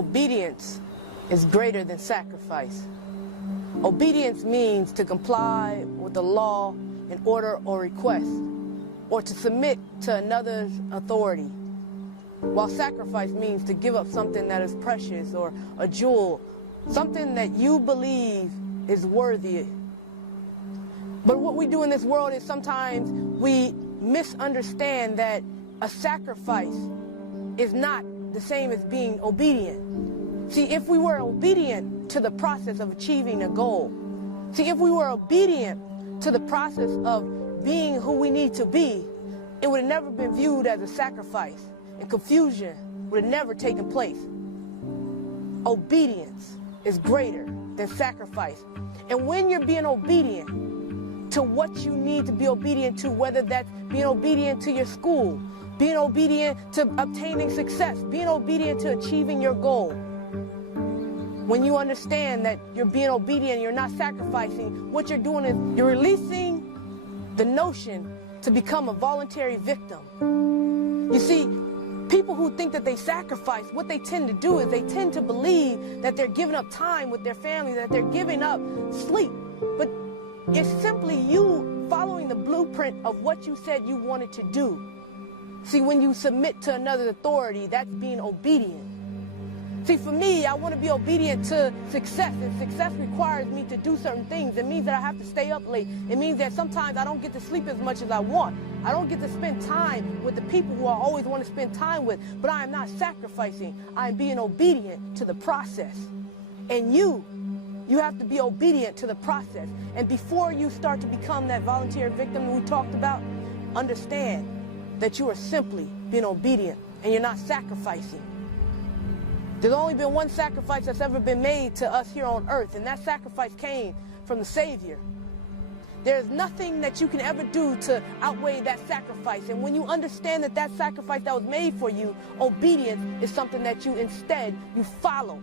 Obedience is greater than sacrifice. Obedience means to comply with the law, an order or request, or to submit to another's authority, while sacrifice means to give up something that is precious or a jewel, something that you believe is worthy. But what we do in this world is sometimes we misunderstand that a sacrifice is not the same as being obedient. See, if we were obedient to the process of achieving a goal, see, if we were obedient to the process of being who we need to be, it would have never been viewed as a sacrifice, and confusion would have never taken place. Obedience is greater than sacrifice. And when you're being obedient to what you need to be obedient to, whether that's being obedient to your school, being obedient to obtaining success, being obedient to achieving your goal, when you understand that you're being obedient, you're not sacrificing, what you're doing is you're releasing the notion to become a voluntary victim. You see, people who think that they sacrifice, what they tend to do is they tend to believe that they're giving up time with their family, that they're giving up sleep. But it's simply you following the blueprint of what you said you wanted to do. See, when you submit to another's authority, that's being obedient. See, for me, I want to be obedient to success, and success requires me to do certain things. It means that I have to stay up late. It means that sometimes I don't get to sleep as much as I want. I don't get to spend time with the people who I always want to spend time with, but I am not sacrificing. I am being obedient to the process. And you have to be obedient to the process. And before you start to become that voluntary victim we talked about, understand that you are simply being obedient and you're not sacrificing. There's only been one sacrifice that's ever been made to us here on earth, and that sacrifice came from the Savior. There's nothing that you can ever do to outweigh that sacrifice. And when you understand that that sacrifice that was made for you, obedience is something that you follow.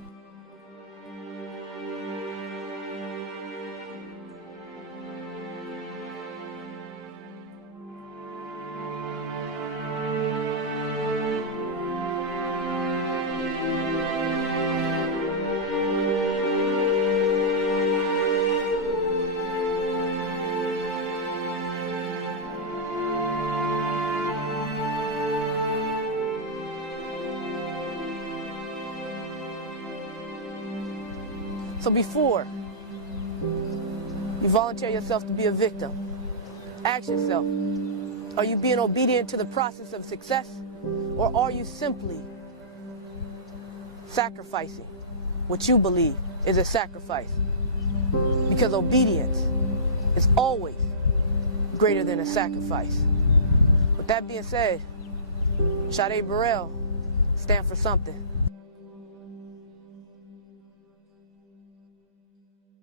So before you volunteer yourself to be a victim, ask yourself, are you being obedient to the process of success, or are you simply sacrificing what you believe is a sacrifice? Because obedience is always greater than a sacrifice. With that being said, Sade Burrell, stand for something.